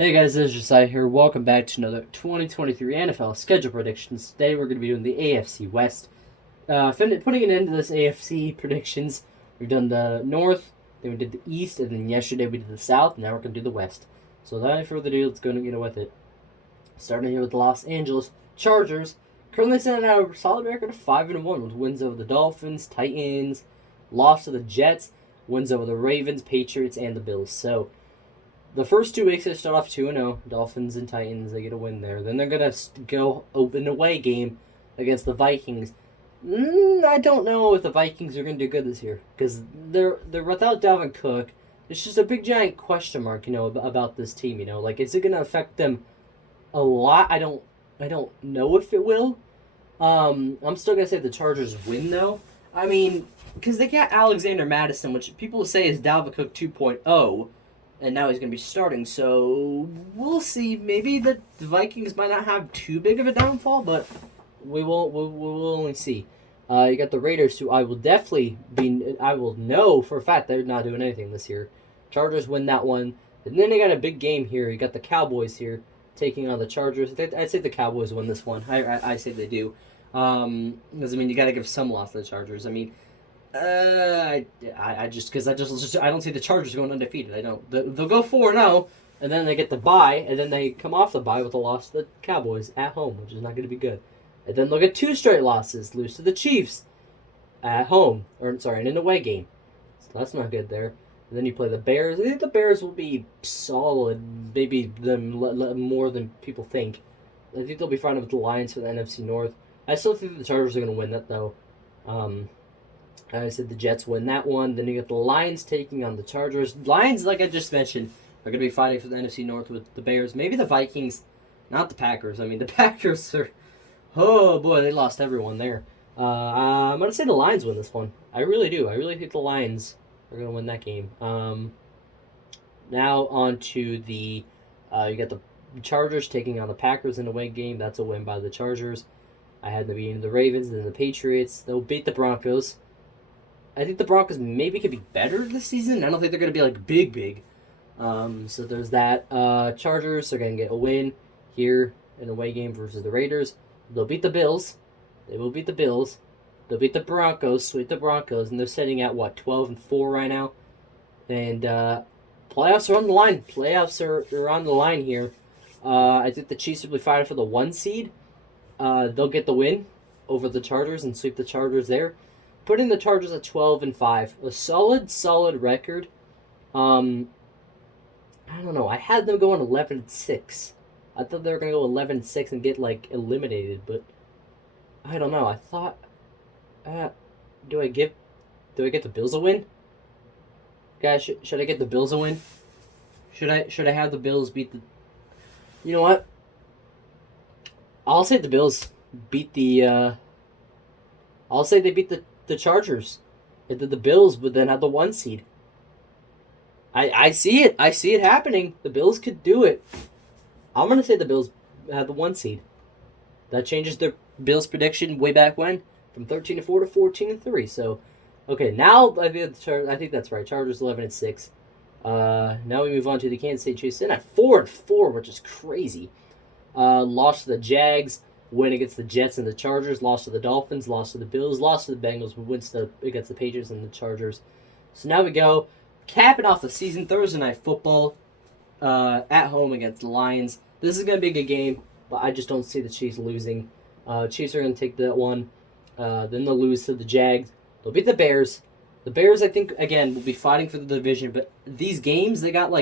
Hey guys, this is Josiah here. Welcome back to another 2023 NFL schedule predictions. Today we're going to be doing the AFC West. Putting an end to this AFC predictions. We've done the North, then we did the East, and then yesterday we did the South. Now we're going to do the West. So without any further ado, let's go and get with it. Starting here with the Los Angeles Chargers. Currently sitting at a solid record of 5-1 with wins over the Dolphins, Titans, loss to the Jets, wins over the Ravens, Patriots, and the Bills. So the first 2 weeks they start off 2-0. Dolphins and Titans, they get a win there. Then they're going to go open away game against the Vikings. I don't know if the Vikings are going to do good this year because they're without Dalvin Cook. It's just a big giant question mark, about this team. Like is it going to affect them a lot? I don't know if it will. I'm still going to say the Chargers win though. I mean, because they got Alexander Madison, which people say is Dalvin Cook 2.0. And now he's going to be starting, so we'll see. Maybe the Vikings might not have too big of a downfall, but we'll only see. You got the Raiders, who I will know for a fact they're not doing anything this year. Chargers win that one. And then they got a big game here. You got the Cowboys here taking on the Chargers. I'd say the Cowboys win this one. I say they do. Because, you got to give some loss to the Chargers. I don't see the Chargers going undefeated. I don't. They'll go 4-0, and then they get the bye, and then they come off the bye with a loss to the Cowboys at home, which is not going to be good. And then they'll get 2 straight losses, lose to the Chiefs at home, in an away game. So that's not good there. And then you play the Bears. I think the Bears will be solid, maybe more than people think. I think they'll be fighting with the Lions for the NFC North. I still think the Chargers are going to win that though. I said the Jets win that one. Then you get the Lions taking on the Chargers. Lions, like I just mentioned, are going to be fighting for the NFC North with the Bears. Maybe the Vikings, not the Packers. The Packers are, oh boy, they lost everyone there. I'm going to say the Lions win this one. I really do. I really think the Lions are going to win that game. Now on to the, you got the Chargers taking on the Packers in a away game. That's a win by the Chargers. I had them beating the Ravens and then the Patriots. They'll beat the Broncos. I think the Broncos maybe could be better this season. I don't think they're going to be like big. So there's that. Chargers are going to get a win here in a away game versus the Raiders. They'll beat the Bills. They will beat the Bills. They'll beat the Broncos, sweep the Broncos, and they're sitting at 12-4 right now. And playoffs are on the line. Playoffs are on the line here. I think the Chiefs will be fighting for the 1 seed. They'll get the win over the Chargers and sweep the Chargers there. Putting the Chargers at 12-5, a solid record. I don't know. I had them going 11-6. I thought they were gonna go 11-6 and get eliminated, but I don't know. I thought, do I get the Bills a win? Guys, should I get the Bills a win? Should I have the Bills beat the? You know what? I'll say the Bills beat the. I'll say they beat the Chargers. And then the Bills would then have the 1 seed. I see it. I see it happening. The Bills could do it. I'm going to say the Bills have the 1 seed. That changes their Bills prediction way back when from 13-4 to 14-3. So, okay, now I think that's right. Chargers 11-6. Now we move on to the Kansas City Chiefs in at 4-4, which is crazy. Lost to the Jags. Win against the Jets and the Chargers, lost to the Dolphins, lost to the Bills, lost to the Bengals, but wins against the Patriots and the Chargers. So now we go, capping off the season, Thursday Night Football at home against the Lions. This is going to be a good game, but I just don't see the Chiefs losing. Chiefs are going to take that one. Then they'll lose to the Jags. They'll beat the Bears. The Bears, I think, again, will be fighting for the division, but these games, they got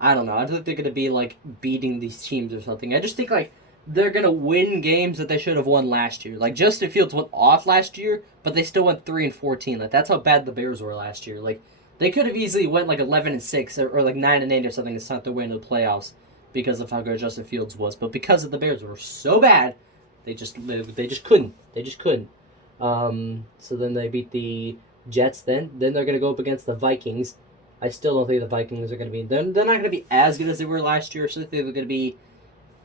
I don't know. I don't think they're going to be beating these teams or something. I just think they're going to win games that they should have won last year. Justin Fields went off last year, but they still went 3-14. That's how bad the Bears were last year. They could have easily went 11-6 or 9-8 or something to start their way into the playoffs because of how good Justin Fields was. But because of the Bears were so bad, they just couldn't. They just couldn't. So then they beat the Jets then. Then they're going to go up against the Vikings. I still don't think the Vikings are going to be... They're not going to be as good as they were last year. So I think they're going to be...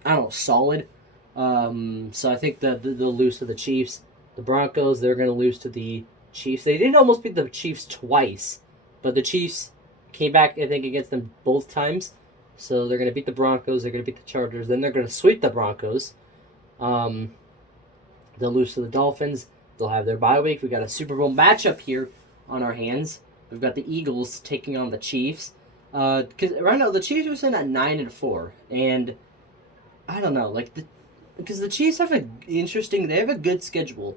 I don't know, solid. So I think that they'll lose to the Chiefs. The Broncos, they're going to lose to the Chiefs. They did almost beat the Chiefs twice, but the Chiefs came back, I think, against them both times. So they're going to beat the Broncos. They're going to beat the Chargers. Then they're going to sweep the Broncos. They'll lose to the Dolphins. They'll have their bye week. We got a Super Bowl matchup here on our hands. We've got the Eagles taking on the Chiefs. Because right now the Chiefs are sitting at 9-4, and I don't know, like because the Chiefs have they have a good schedule.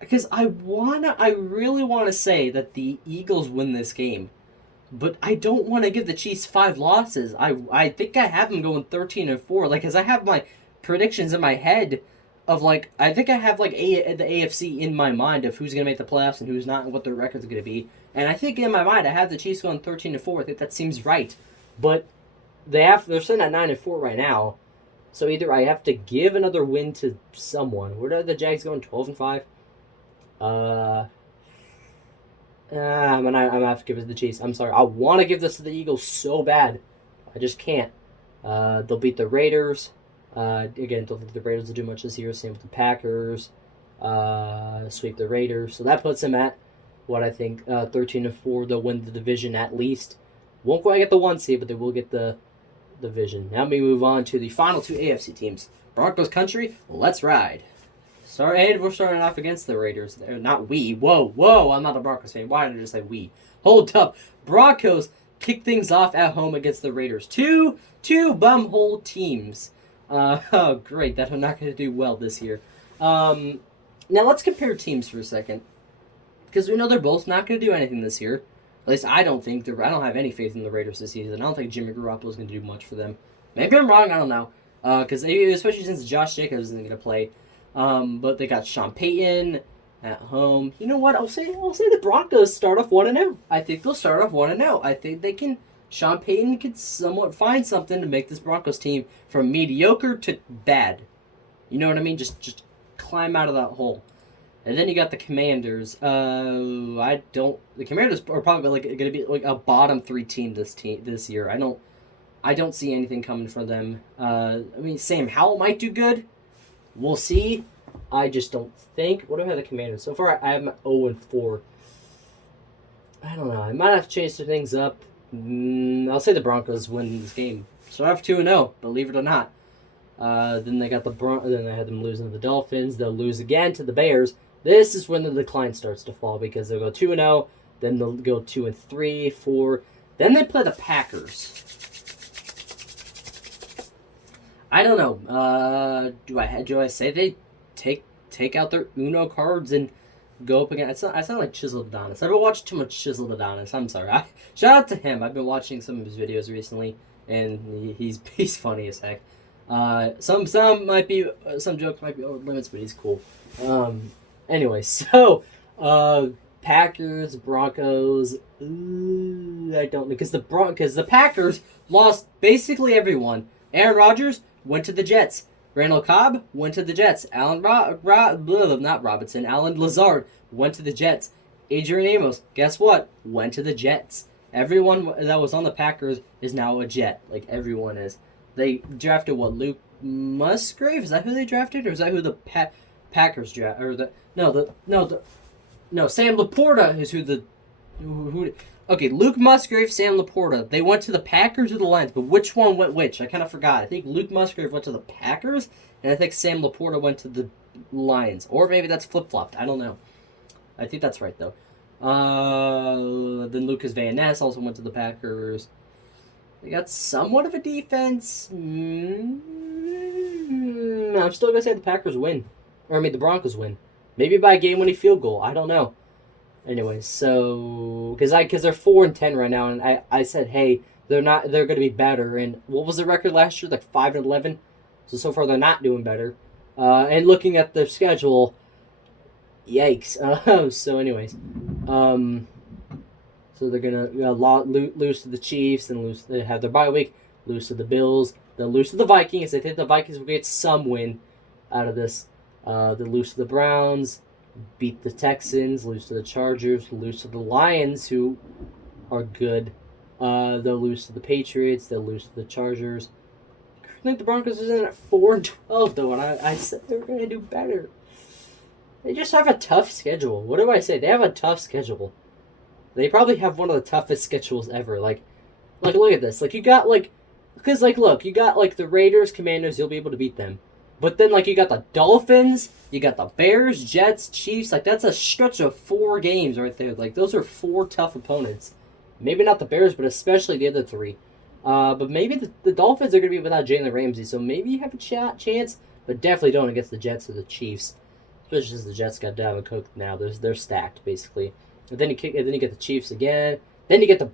Because I really wanna say that the Eagles win this game, but I don't want to give the Chiefs 5 losses. I think I have them going 13-4, like, because I have my predictions in my head of, like, I think I have, like, the AFC in my mind of who's going to make the playoffs and who's not and what their record's going to be. And I think in my mind I have the Chiefs going 13-4. I think that seems right. But they're sitting at 9-4 right now. So either I have to give another win to someone. Where are the Jags going? 12-5? I'm gonna have to give it to the Chiefs. I'm sorry. I want to give this to the Eagles so bad. I just can't. They'll beat the Raiders. Again, don't think the Raiders will do much this year. Same with the Packers. Sweep the Raiders. So that puts them at what I think 13-4. They'll win the division at least. Won't quite get the 1 seed, but they will get the division. Now we move on to the final 2 AFC teams. Broncos country, let's ride. And we're starting off against the Raiders. Not we. Whoa, I'm not a Broncos fan. Why did I just say we? Hold up. Broncos kick things off at home against the Raiders. Two bumhole teams. Oh, great. That I'm not going to do well this year. Now let's compare teams for a second. Because we know they're both not going to do anything this year. At least I don't think. I don't have any faith in the Raiders this season. I don't think Jimmy Garoppolo is going to do much for them. Maybe I'm wrong. I don't know. Because especially since Josh Jacobs isn't going to play. But they got Sean Payton at home. You know what? I'll say the Broncos start off 1-0. I think they'll start off 1-0. I think they can. Sean Payton can somewhat find something to make this Broncos team from mediocre to bad. You know what I mean? Just climb out of that hole. And then you got the Commanders. The Commanders are probably going to be like a bottom 3 team this year. I don't see anything coming for them. Sam Howell might do good. We'll see. I just don't think. What do I have the Commanders? So far, I have them 0-4. I don't know. I might have to change some things up. I'll say the Broncos win this game. Start off 2-0, believe it or not. Then they got then they had them losing to the Dolphins. They'll lose again to the Bears. This is when the decline starts to fall because they'll go 2-0. Then they'll go 2-3, 4. Then they play the Packers. I don't know. Do I say they take out their Uno cards and go up again? I sound like Chiseled Adonis. I've been watching too much Chiseled Adonis. I'm sorry. Shout out to him. I've been watching some of his videos recently, and he's funny as heck. Some jokes might be over limits, but he's cool. Anyway, so Packers, Broncos. I don't know because the Packers lost basically everyone. Aaron Rodgers went to the Jets. Randall Cobb went to the Jets. Alan Lazard went to the Jets. Adrian Amos, guess what? Went to the Jets. Everyone that was on the Packers is now a Jet. Like, everyone is. They drafted, Luke Musgrave? Is that who they drafted? Or is that who the Packers drafted? No, Sam Laporta is who okay, Luke Musgrave, Sam Laporta. They went to the Packers or the Lions, but which one went which? I kind of forgot. I think Luke Musgrave went to the Packers, and I think Sam Laporta went to the Lions. Or maybe that's flip-flopped. I don't know. I think that's right, though. Then Lucas Van Ness also went to the Packers. They got somewhat of a defense. I'm still going to say the Packers win. The Broncos win. Maybe by a game-winning field goal. I don't know. Anyway, so because they're 4-10 right now, and I said, hey, they're going to be better. And what was the record last year? Like 5-11. So far they're not doing better. And looking at their schedule, yikes. So anyways, so they're gonna lose to the Chiefs and they have their bye week, lose to the Bills, they'll lose to the Vikings. I think the Vikings will get some win out of this. They'll lose to the Browns. Beat the Texans, lose to the Chargers, lose to the Lions, who are good. They'll lose to the Patriots, they'll lose to the Chargers. I think the Broncos is in at 4-12 though, and I said they were going to do better. They just have a tough schedule. What do I say? They have a tough schedule. They probably have one of the toughest schedules ever. Like look at this. Like, you got, because like, look, you got like the Raiders, Commanders, you'll be able to beat them. But then like you got the Dolphins, you got the Bears, Jets, Chiefs. Like that's a stretch of 4 games right there. Like those are 4 tough opponents. Maybe not the Bears, but especially the other 3. But maybe the Dolphins are going to be without Jalen Ramsey, so maybe you have a chance, but definitely don't against the Jets or the Chiefs. Especially since the Jets got Dalvin Cook now. They're stacked, basically. And then you get the Chiefs again. Then you get the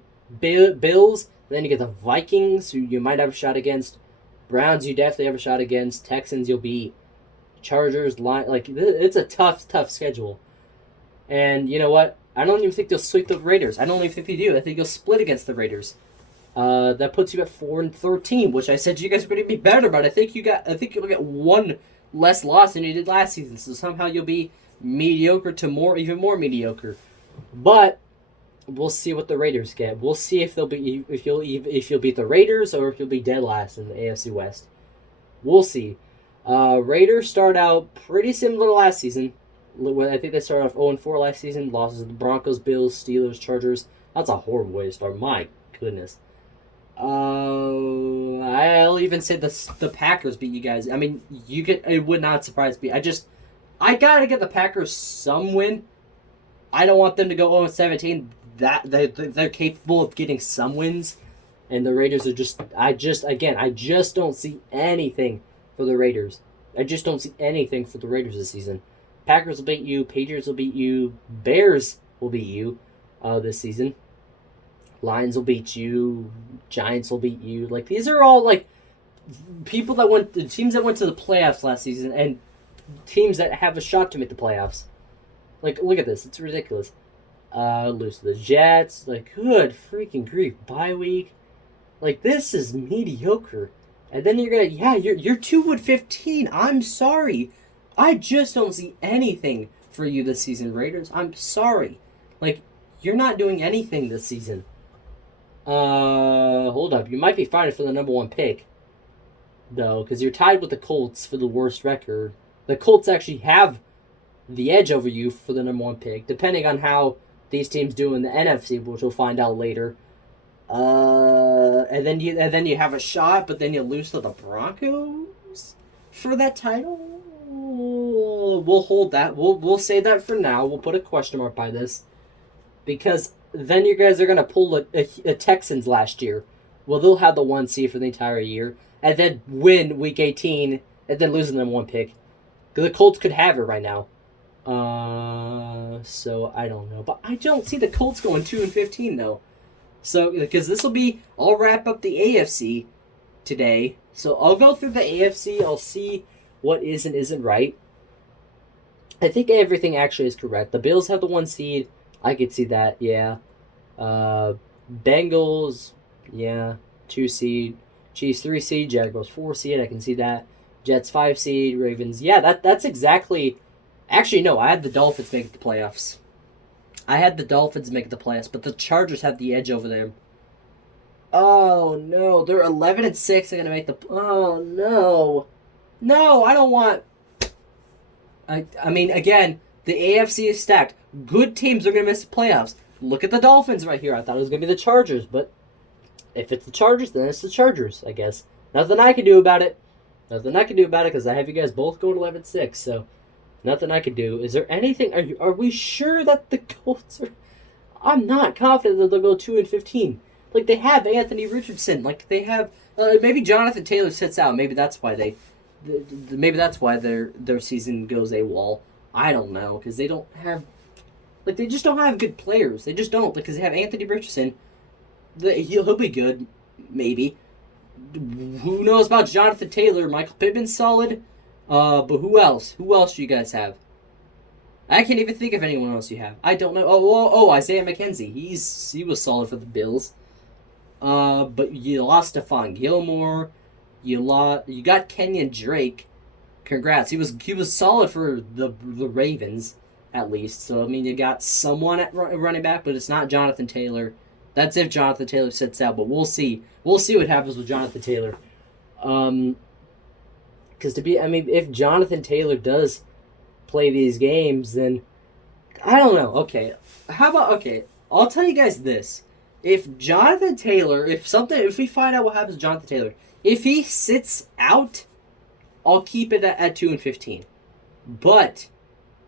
Bills. Then you get the Vikings, who you might have a shot against. Browns, you definitely have a shot against. Texans, you'll beat. Chargers, it's a tough schedule. And you know what? I don't even think they'll sweep the Raiders. I don't even think they do. I think you'll split against the Raiders. That puts you at 4-13, which I said you guys were going to be better, but I think you'll get 1 less loss than you did last season. So somehow you'll be mediocre to even more mediocre. But we'll see what the Raiders get. We'll see if you'll beat the Raiders or if you'll be dead last in the AFC West. We'll see. Raiders start out pretty similar to last season. I think they started off 0-4 last season. Losses to the Broncos, Bills, Steelers, Chargers. That's a horrible way to start. My goodness. I'll even say the Packers beat you guys. I mean, it would not surprise me. I gotta get the Packers some win. I don't want them to go 0-17. They're capable of getting some wins, and the Raiders are I just don't see anything for the Raiders. I just don't see anything for the Raiders this season. Packers will beat you. Patriots will beat you. Bears will beat you this season. Lions will beat you. Giants will beat you. Like, these are all, like, teams that went to the playoffs last season and teams that have a shot to make the playoffs. Like, look at this. It's ridiculous. Lose to the Jets. Like, good freaking grief. Bye week. Like, this is mediocre. And then you're you're 2-15. I'm sorry. I just don't see anything for you this season, Raiders. I'm sorry. Like, you're not doing anything this season. Hold up. You might be fighting for the number 1 pick, though, because you're tied with the Colts for the worst record. The Colts actually have the edge over you for the number 1 pick, depending on how these teams do in the NFC, which we'll find out later. And then you have a shot, but then you lose to the Broncos for that title. We'll hold that. We'll say that for now. We'll put a question mark by this, because then you guys are gonna pull a Texans last year. Well, they'll have the 1 seed for the entire year, and then win Week 18, and then losing them 1 pick. The Colts could have it right now. So I don't know, but I don't see the Colts going 2-15 though. So because I'll wrap up the AFC today. So I'll go through the AFC. I'll see what is and isn't right. I think everything actually is correct. The Bills have the 1 seed. I could see that, yeah. Bengals, yeah, 2 seed. Chiefs 3 seed. Jaguars 4 seed. I can see that. Jets 5 seed. Ravens, yeah. That's exactly. Actually, no. I had the Dolphins make the playoffs. But the Chargers have the edge over them. Oh no, they're 11-6. They're gonna make the. Oh no, I don't want. I mean, again, the AFC is stacked. Good teams are going to miss the playoffs. Look at the Dolphins right here. I thought it was going to be the Chargers, but if it's the Chargers, then it's the Chargers, I guess. Nothing I can do about it because I have you guys both going 11-6, so nothing I can do. Is there anything? Are we sure that the Colts are? I'm not confident that they'll go 2-15. Like, they have Anthony Richardson. Like, they have maybe Jonathan Taylor sits out. Maybe that's why their season goes AWOL. I don't know, because they don't have. Like, they just don't have good players. They just don't, because they have Anthony Richardson. He'll be good, maybe. Who knows about Jonathan Taylor? Michael Pittman's solid. But who else? Who else do you guys have? I can't even think of anyone else you have. I don't know. Oh, Isaiah McKenzie. He was solid for the Bills. But you lost Stephon Gilmore. You got Kenyon Drake. Congrats. He was solid for the Ravens, at least. So, I mean, you got someone at running back, but it's not Jonathan Taylor. That's if Jonathan Taylor sits out, but we'll see. We'll see what happens with Jonathan Taylor. Because if Jonathan Taylor does play these games, then I don't know. Okay, I'll tell you guys this. if Jonathan Taylor, if we find out what happens to Jonathan Taylor, if he sits out, I'll keep it at 2-15. But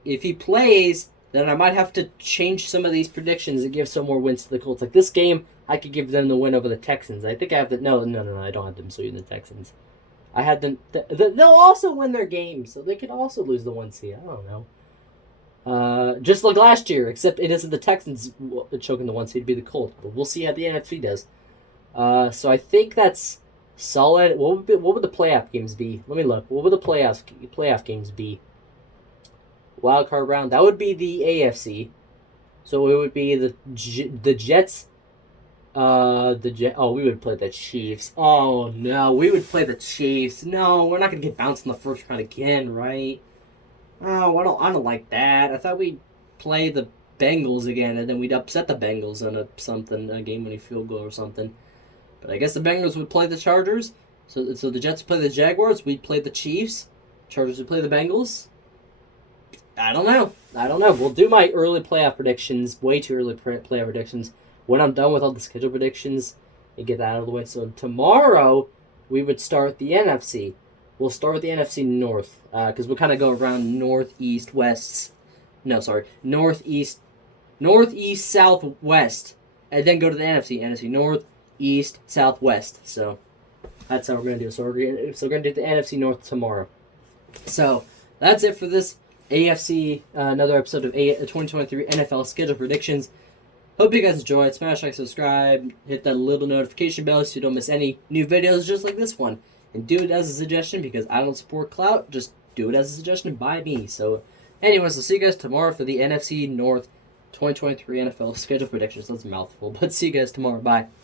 if he plays, then I might have to change some of these predictions and give some more wins to the Colts. Like this game, I could give them the win over the Texans. I think I have the no, I don't have them sweeping the Texans. I had them. They'll also win their game, so they could also lose the 1 seed. I don't know. Just like last year, except it isn't the Texans choking the 1 seed, it'd be the Colts. But we'll see how the NFC does. So I think that's solid. What would the playoff games be? Let me look. What would the playoff games be? Wild card round. That would be the AFC. So it would be the Jets. We would play the Chiefs. Oh no, we would play the Chiefs. No, we're not gonna get bounced in the first round again, right? Oh, I don't like that. I thought we'd play the Bengals again, and then we'd upset the Bengals in a game-winning field goal or something. But I guess the Bengals would play the Chargers. So the Jets would play the Jaguars. We'd play the Chiefs. Chargers would play the Bengals. I don't know. We'll do my early playoff predictions. Way too early playoff predictions. When I'm done with all the schedule predictions and get that out of the way. So tomorrow, we would start the NFC. We'll start with the NFC North. Because we'll kind of go around northeast, south, west. And then go to the NFC North, east, south, west. So that's how we're going to do it. So we're going to do the NFC North tomorrow. So that's it for this AFC, another episode of 2023 NFL schedule predictions. Hope you guys enjoyed. Smash like, subscribe, hit that little notification bell so you don't miss any new videos just like this one. And do it as a suggestion because I don't support clout. Just do it as a suggestion by me. So, anyways, I'll see you guys tomorrow for the NFC North 2023 NFL schedule predictions. That's a mouthful, but see you guys tomorrow. Bye.